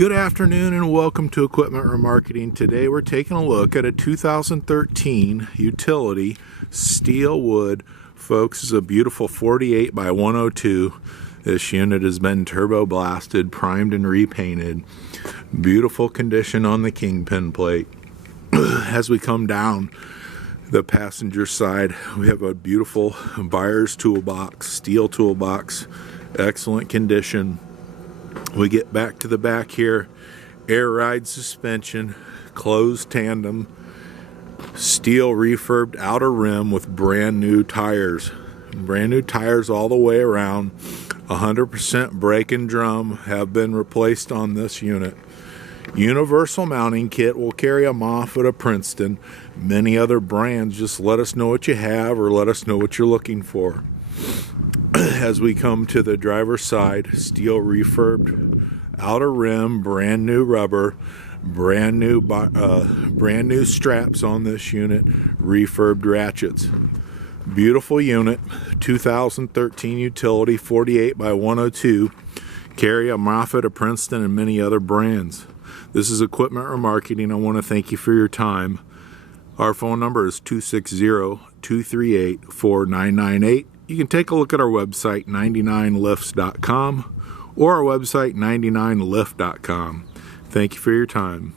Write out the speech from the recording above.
Good afternoon and welcome to Equipment Remarketing. Today we're taking a look at a 2013 utility steel wood. Folks, is a beautiful 48 by 102. This unit has been turbo blasted, primed and repainted. Beautiful condition on the kingpin plate. As we come down the passenger side, we have a beautiful buyer's toolbox, steel toolbox, excellent condition. We get back to the back here, air ride suspension, closed tandem, steel refurbed outer rim with brand new tires. Brand new tires all the way around. 100% brake and drum have been replaced on this unit. Universal mounting kit will carry a Moffett, a Princeton, many other brands. Just let us know what you have or let us know what you're looking for. As we come to the driver's side, steel refurbed outer rim, brand new rubber, brand new straps on this unit, refurbed ratchets. Beautiful unit, 2013 utility, 48 by 102. Carry a Moffett, a Princeton, and many other brands. This is Equipment Remarketing. I want to thank you for your time. Our phone number is 260-238-4998. You can take a look at our website, 99lifts.com, or our website, 99lift.com. Thank you for your time.